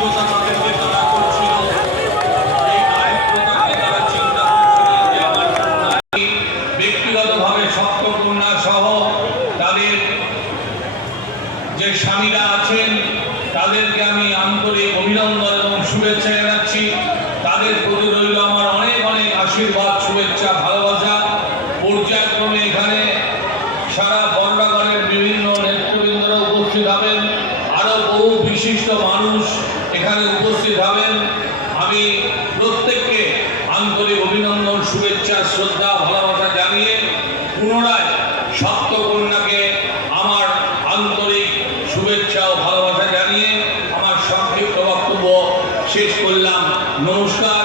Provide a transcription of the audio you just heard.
দায়িত্বটা তাদেরকে তারা করছিল, এই দায়িত্বটাকে তারা চিন্তা করছিলেন যে আমার ব্যক্তিগতভাবে সপ্তকন্যা সহ তাদের যে স্বামীরা আছেন তাদেরকে আমি আন্তরিক অভিনন্দন এবং শুভেচ্ছা জানাচ্ছি। তাদের প্রতি রইল আমার অনেক অনেক আশীর্বাদ, শুভেচ্ছা, ভালোবাসা। পর্যায়ক্রমে এখানে সারা বর্ণাগণের বিভিন্ন নেতৃবৃন্দরা উপস্থিত হবেন, আরও বহু বিশিষ্ট মানুষ এখানে উপস্থিত হবেন। আমি প্রত্যেককে আন্তরিক অভিনন্দন, শুভেচ্ছা, শ্রদ্ধা, ভালোবাসা জানিয়ে পুনরায়